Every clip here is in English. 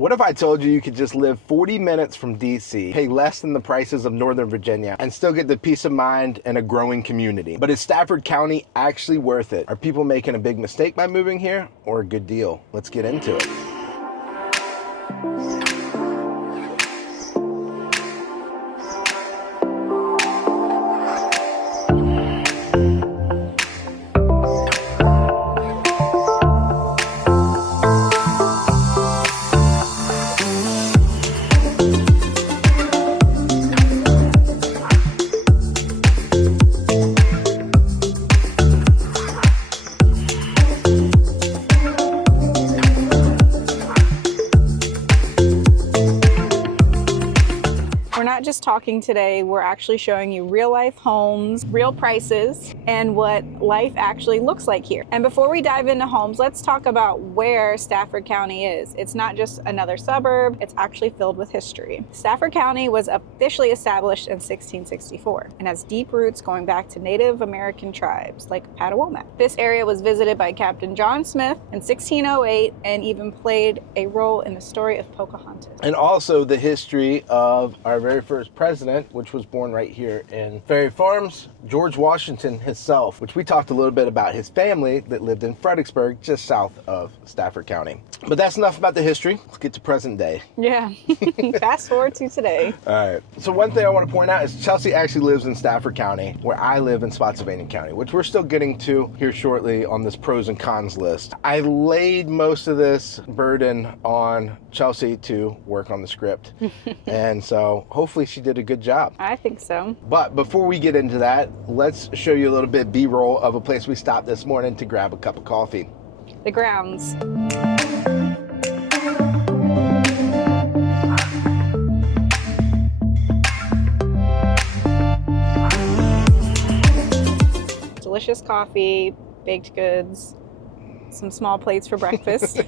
What if I told you could just live 40 minutes from DC, pay less than the prices of Northern Virginia, and still get the peace of mind and a growing community? But is Stafford County actually worth it? Are people making a big mistake by moving here, or a good deal? Let's get into it. Just talking today, we're actually showing you real life homes, real prices, and what life actually looks like here. And before we dive into homes, let's talk about where Stafford County is. It's not just another suburb, it's actually filled with history. Stafford County was officially established in 1664 and has deep roots going back to Native American tribes like Patawomac. This area was visited by Captain John Smith in 1608 and even played a role in the story of Pocahontas. And also the history of our very first president, which was born right here in Ferry Farms, George Washington himself, which we talked a little bit about his family that lived in Fredericksburg, just south of Stafford County. But that's enough about the history. Let's get to present day. Yeah, fast forward to today. All right, so one thing I want to point out is Chelsea actually lives in Stafford County, where I live in Spotsylvania County, which we're still getting to here shortly on this pros and cons list. I laid most of this burden on Chelsea to work on the script, and so hopefully she did a good job. I think so. But before we get into that, let's show you a little bit B-roll of a place we stopped this morning to grab a cup of coffee. The grounds. Delicious coffee, baked goods, some small plates for breakfast.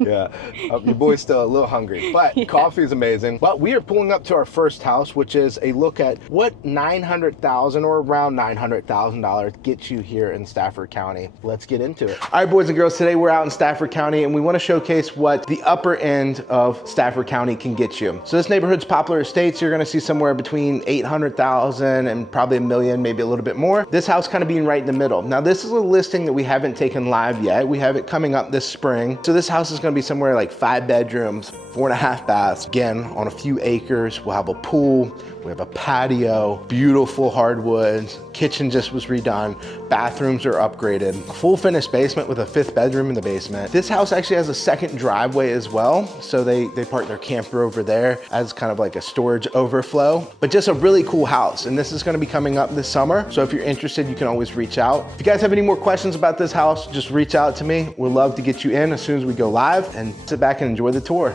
Yeah, your boy's still a little hungry, but yeah. Coffee is amazing. But we are pulling up to our first house, which is a look at what $900,000 or around $900,000 gets you here in Stafford County. Let's get into it. All right, boys and girls, today we're out in Stafford County and we want to showcase what the upper end of Stafford County can get you. So this neighborhood's Poplar Estates. You're going to see somewhere between 800,000 and probably $1 million, maybe a little bit more. This house kind of being right in the middle. Now this is a listing that we haven't taken live yet. We have it coming up this spring. So this house is going to be somewhere like 5 bedrooms, 4.5 baths. Again, on a few acres. We'll have a pool. We have a patio, beautiful hardwoods. Kitchen just was redone. Bathrooms are upgraded. A full finished basement with a 5th bedroom in the basement. This house actually has a second driveway as well. So they park their camper over there as kind of like a storage overflow, but just a really cool house. And this is going to be coming up this summer. So if you're interested, you can always reach out. If you guys have any more questions about this house, just reach out to me. We'd love to get you in as soon as we go live, and sit back and enjoy the tour.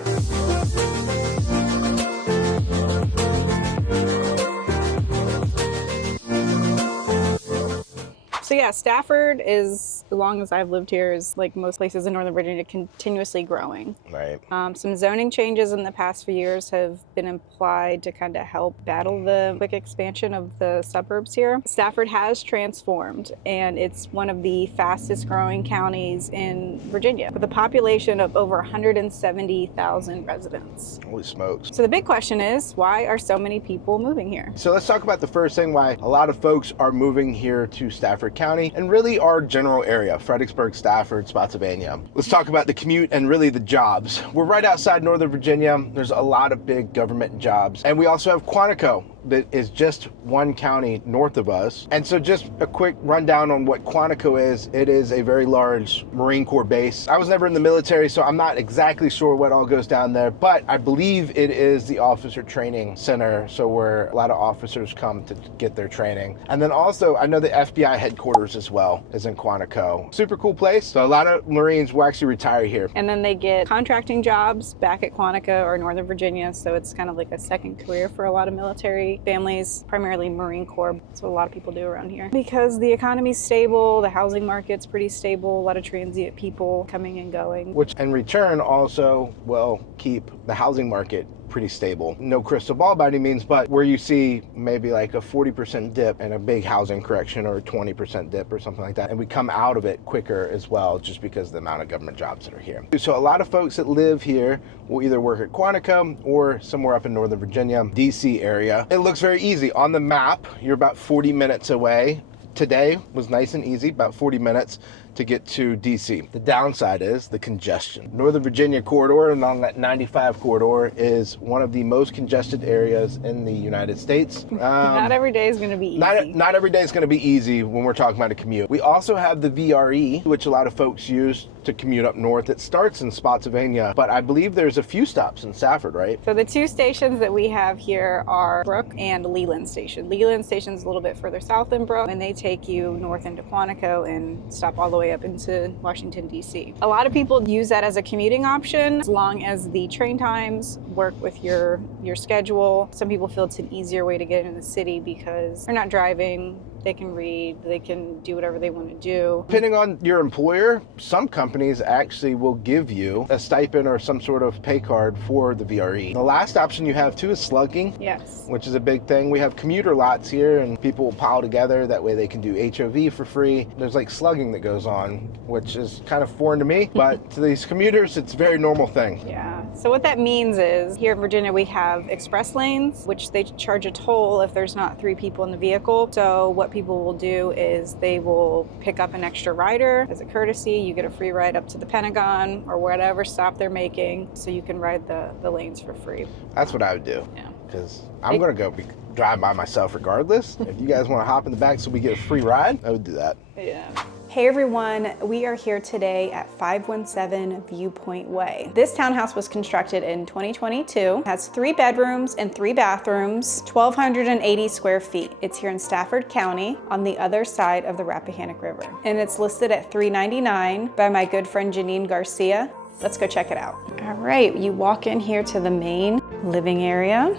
So yeah, Stafford is, as long as I've lived here, is like most places in Northern Virginia, continuously growing. Right. Some zoning changes in the past few years have been applied to kind of help battle the quick expansion of the suburbs here. Stafford has transformed, and it's one of the fastest growing counties in Virginia, with a population of over 170,000 residents. Holy smokes. So the big question is, why are so many people moving here? So let's talk about the first thing, why a lot of folks are moving here to Stafford County and really our general area, Fredericksburg, Stafford, Spotsylvania. Let's talk about the commute and really the jobs. We're right outside Northern Virginia. There's a lot of big government jobs. And we also have Quantico that is just one county north of us. And so just a quick rundown on what Quantico is. It is a very large Marine Corps base. I was never in the military, so I'm not exactly sure what all goes down there, but I believe it is the officer training center. So where a lot of officers come to get their training. And then also, I know the FBI headquarters as well is in Quantico. Super cool place. So a lot of Marines will actually retire here. And then they get contracting jobs back at Quantico or Northern Virginia. So it's kind of like a second career for a lot of military families, primarily Marine Corps. That's what a lot of people do around here. Because the economy's stable, the housing market's pretty stable, a lot of transient people coming and going. Which in return also will keep the housing market pretty stable. No crystal ball by any means, but where you see maybe like a 40% dip and a big housing correction, or a 20% dip or something like that, and we come out of it quicker as well, just because of the amount of government jobs that are here. So a lot of folks that live here will either work at Quantico or somewhere up in Northern Virginia, DC area. It looks very easy. On the map, you're about 40 minutes away. Today was nice and easy, about 40 minutes to get to DC. The downside is the congestion. Northern Virginia corridor and on that 95 corridor is one of the most congested areas in the United States. Not every day is going to be easy. Not every day is going to be easy when we're talking about a commute. We also have the VRE, which a lot of folks use to commute up north. It starts in Spotsylvania, but I believe there's a few stops in Stafford, right? So the two stations that we have here are Brook and Leland Station. Leland Station is a little bit further south than Brook, and they take you north into Quantico and stop all the way up into Washington, D.C. A lot of people use that as a commuting option as long as the train times work with your schedule. Some people feel it's an easier way to get in the city because they're not driving. They can read, they can do whatever they want to do. Depending on your employer, some companies actually will give you a stipend or some sort of pay card for the VRE. The last option you have too is slugging. Yes. Which is a big thing. We have commuter lots here and people will pile together. That way they can do HOV for free. There's like slugging that goes on, which is kind of foreign to me, but to these commuters, it's a very normal thing. Yeah. So what that means is here in Virginia, we have express lanes, which they charge a toll if there's not 3 people in the vehicle. So what people will do is they will pick up an extra rider as a courtesy. You get a free ride up to the Pentagon or whatever stop they're making, so you can ride the lanes for free. That's what I would do. Yeah. Because I'm going to drive by myself regardless. If you guys want to hop in the back so we get a free ride, I would do that. Yeah. Hey everyone, we are here today at 517 Viewpoint Way. This townhouse was constructed in 2022, has 3 bedrooms and 3 bathrooms, 1,280 square feet. It's here in Stafford County on the other side of the Rappahannock River. And it's listed at $399 by my good friend Janine Garcia. Let's go check it out. All right, you walk in here to the main living area.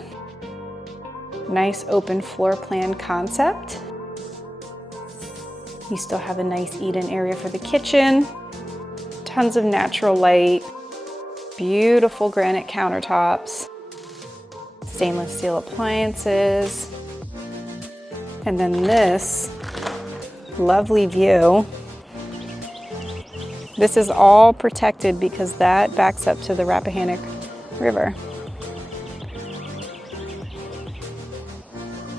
Nice open floor plan concept. You still have a nice eat-in area for the kitchen. Tons of natural light. Beautiful granite countertops. Stainless steel appliances. And then this lovely view. This is all protected because that backs up to the Rappahannock River.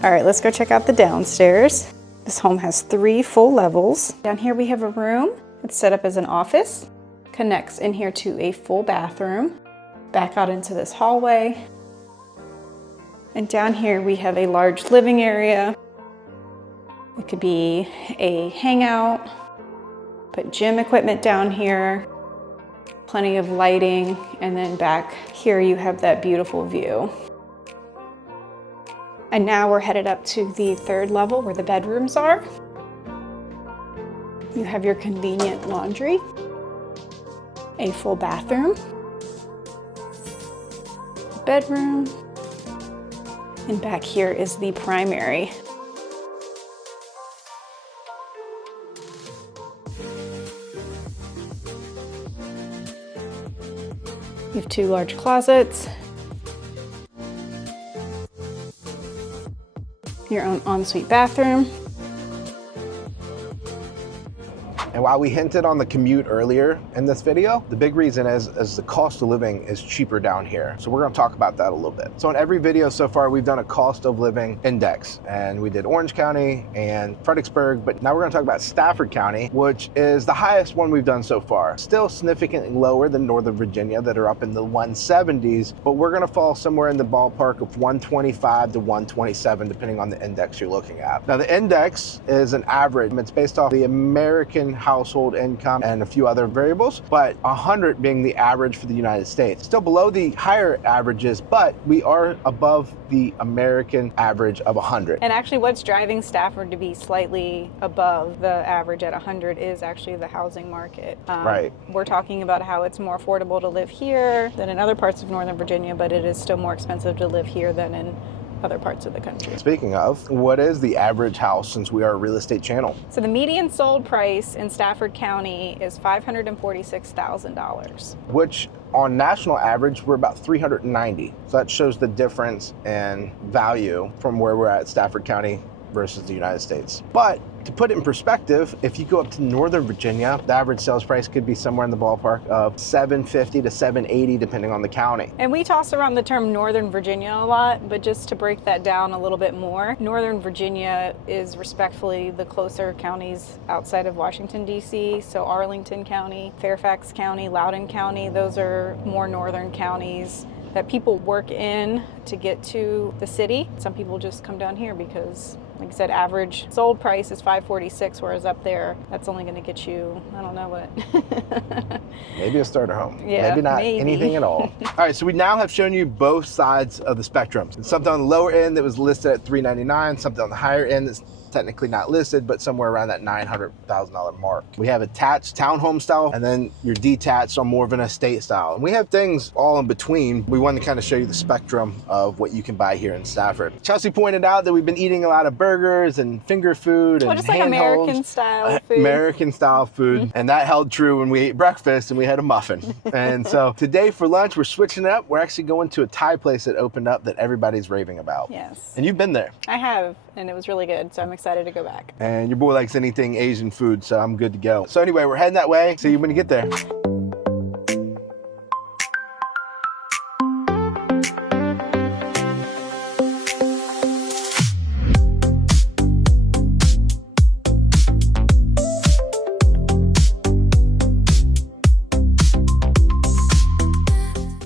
All right, let's go check out the downstairs. This home has 3 full levels. Down here we have a room. It's set up as an office. Connects in here to a full bathroom. Back out into this hallway. And down here we have a large living area. It could be a hangout. Put gym equipment down here. Plenty of lighting. And then back here you have that beautiful view. And now we're headed up to the 3rd level where the bedrooms are. You have your convenient laundry, a full bathroom, bedroom, and back here is the primary. You have 2 large closets. Your own ensuite bathroom. And while we hinted on the commute earlier in this video, the big reason is the cost of living is cheaper down here. So we're gonna talk about that a little bit. So in every video so far, we've done a cost of living index, and we did Orange County and Fredericksburg, but now we're gonna talk about Stafford County, which is the highest one we've done so far. Still significantly lower than Northern Virginia that are up in the 170s, but we're gonna fall somewhere in the ballpark of 125 to 127, depending on the index you're looking at. Now the index is an average. It's based off the American household income and a few other variables, but 100 being the average for the United States. Still below the higher averages, but we are above the American average of 100. And actually what's driving Stafford to be slightly above the average at 100 is actually the housing market. Right. We're talking about how it's more affordable to live here than in other parts of Northern Virginia, but it is still more expensive to live here than in other parts of the country. Speaking of, what is the average house since we are a real estate channel? So the median sold price in Stafford County is $546,000. Which on national average, we're about 390. So that shows the difference in value from where we're at Stafford County versus the United States. But to put it in perspective, if you go up to Northern Virginia, the average sales price could be somewhere in the ballpark of $750 to $780, depending on the county. And we toss around the term Northern Virginia a lot, but just to break that down a little bit more, Northern Virginia is respectfully the closer counties outside of Washington, D.C. So Arlington County, Fairfax County, Loudoun County, those are more northern counties that people work in to get to the city. Some people just come down here because, like I said, average sold price is $546, whereas up there, that's only going to get you, I don't know what. Maybe a starter home. Yeah, maybe not anything at all. All right, so we now have shown you both sides of the spectrum. Something on the lower end that was listed at $399, something on the higher end that's technically not listed, but somewhere around that $900,000 mark. We have attached townhome style, and then you're detached on more of an estate style. And we have things all in between. We wanted to kind of show you the spectrum of what you can buy here in Stafford. Chelsea pointed out that we've been eating a lot of burgers and finger food and just like American style food. American style food. And that held true when we ate breakfast and we had a muffin. And so today for lunch, we're switching it up. We're actually going to a Thai place that opened up that everybody's raving about. Yes. And you've been there. I have, and it was really good, so I'm excited to go back. And your boy likes anything Asian food, so I'm good to go. So anyway, we're heading that way. See you when you get there.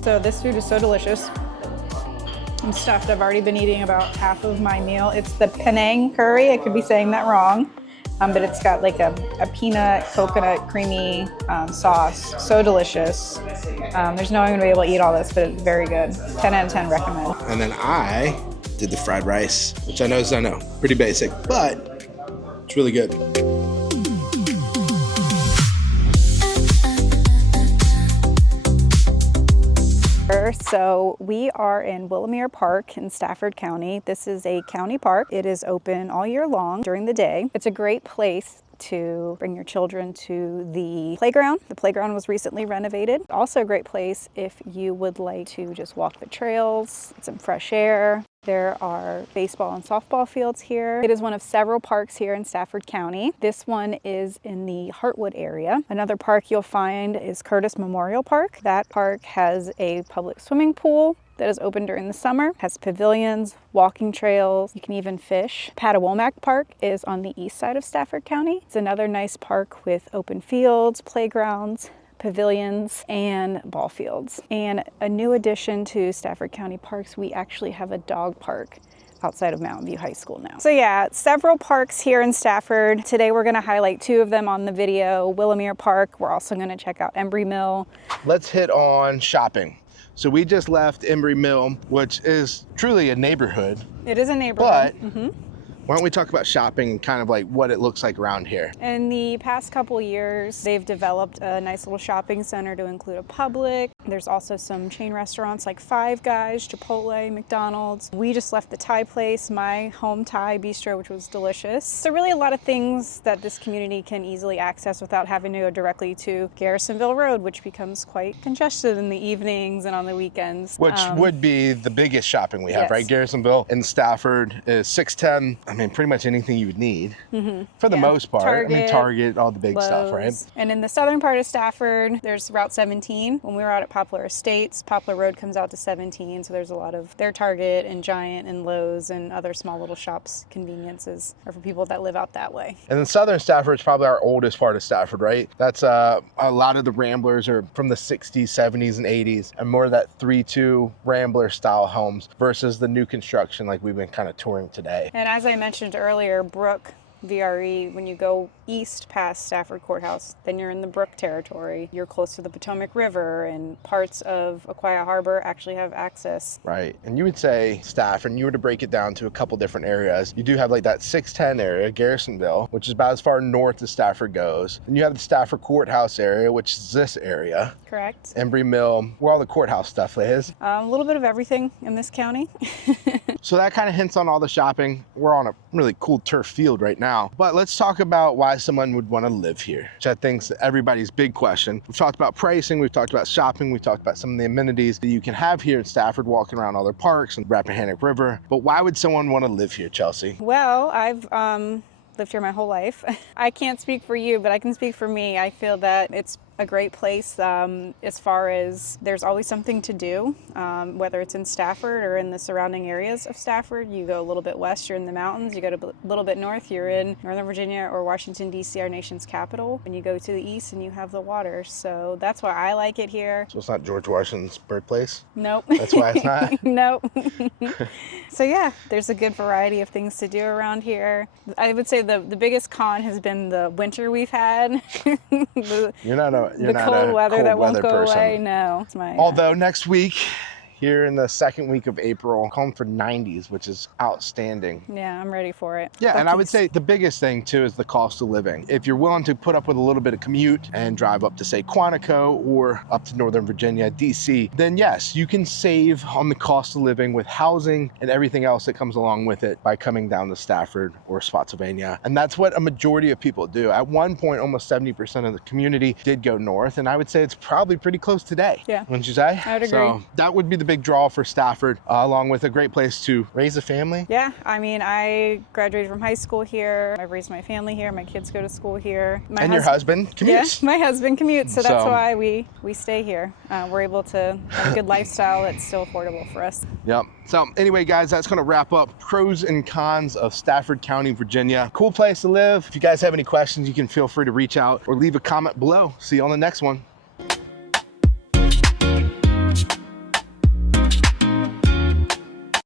So this food is so delicious. I'm stuffed. I've already been eating about half of my meal. It's the Penang curry. I could be saying that wrong, but it's got like a peanut, coconut, creamy sauce. So delicious. There's no way I'm gonna be able to eat all this, but it's very good. 10 out of 10 recommend. And then I did the fried rice, which I know, pretty basic, but it's really good. So we are in Willamere Park in Stafford County. This is a county park. It is open all year long during the day. It's a great place to bring your children to the playground. The playground was recently renovated. Also a great place if you would like to just walk the trails, get some fresh air. There are baseball and softball fields here. It is one of several parks here in Stafford County. This one is in the Heartwood area. Another park you'll find is Curtis Memorial Park. That park has a public swimming pool that is open during the summer, has pavilions, walking trails, you can even fish. Patawomack Park is on the east side of Stafford County. It's another nice park with open fields, playgrounds, pavilions, and ball fields. And a new addition to Stafford County parks, we actually have a dog park outside of Mountain View High School now. So yeah, several parks here in Stafford. Today we're gonna highlight two of them on the video. Willamere Park, we're also gonna check out Embry Mill. Let's hit on shopping. So we just left Embry Mill, which is truly a neighborhood. It is a neighborhood. But why don't we talk about shopping and kind of like what it looks like around here? In the past couple years, they've developed a nice little shopping center to include a Publix. There's also some chain restaurants like Five Guys, Chipotle, McDonald's. We just left the Thai place, my home Thai bistro, which was delicious. So really a lot of things that this community can easily access without having to go directly to Garrisonville Road, which becomes quite congested in the evenings and on the weekends. Which would be the biggest shopping we have, yes. right? Garrisonville and Stafford is 610. I mean, pretty much anything you would need for the most part. Target, all the big stuff, right? And in the southern part of Stafford, there's Route 17. When we were out at Poplar Estates, Poplar Road comes out to 17, so there's a lot of their Target and Giant and Lowe's and other small little shops, conveniences, are for people that live out that way. And then southern Stafford is probably our oldest part of Stafford, right? That's a lot of the Ramblers are from the 60s, 70s, and 80s, and more of that 3-2 Rambler style homes versus the new construction like we've been kind of touring today. And as I mentioned earlier, Brook VRE, when you go east past Stafford Courthouse, then you're in the Brook territory. You're close to the Potomac River, and parts of Aquia Harbor actually have access. Right. And you would say Stafford, and you were to break it down to a couple different areas. You do have like that 610 area, Garrisonville, which is about as far north as Stafford goes. And you have the Stafford Courthouse area, which is this area. Correct. Embry Mill, where all the courthouse stuff is. A little bit of everything in this county. So that kind of hints on all the shopping. We're on a really cool turf field right now. But let's talk about why someone would want to live here, which I think is everybody's big question. We've talked about pricing, we've talked about shopping, we've talked about some of the amenities that you can have here in Stafford, walking around all their parks and Rappahannock River. But why would someone want to live here, Chelsea? Well, I've lived here my whole life. I can't speak for you, but I can speak for me. I feel that it's a great place as far as there's always something to do, whether it's in Stafford or in the surrounding areas of Stafford. You go a little bit west, you're in the mountains. You go a little bit north, you're in Northern Virginia or Washington, D.C., our nation's capital. And you go to the east and you have the water. So that's why I like it here. So it's not George Washington's birthplace? Nope. That's why it's not? Nope. So yeah, there's a good variety of things to do around here. I would say the biggest con has been the winter we've had. You're not the cold weather that won't go away. No. It's my, although next week, here in the second week of April, calling for 90s, which is outstanding. Yeah, I'm ready for it. Yeah, and I would say the biggest thing too is the cost of living. If you're willing to put up with a little bit of commute and drive up to say Quantico or up to Northern Virginia, DC, then yes, you can save on the cost of living with housing and everything else that comes along with it by coming down to Stafford or Spotsylvania. And that's what a majority of people do. At one point, almost 70% of the community did go north, and I would say it's probably pretty close today. Yeah. Wouldn't you say? I would agree. So that would be the big draw for Stafford, along with a great place to raise a family. Yeah, I mean, I graduated from high school here. I've raised my family here. My kids go to school here. Your husband commutes? Yeah, my husband commutes, so that's why we stay here. We're able to have a good lifestyle that's still affordable for us. Yep. So anyway, guys, that's going to wrap up pros and cons of Stafford County, Virginia. Cool place to live. If you guys have any questions, you can feel free to reach out or leave a comment below. See you on the next one.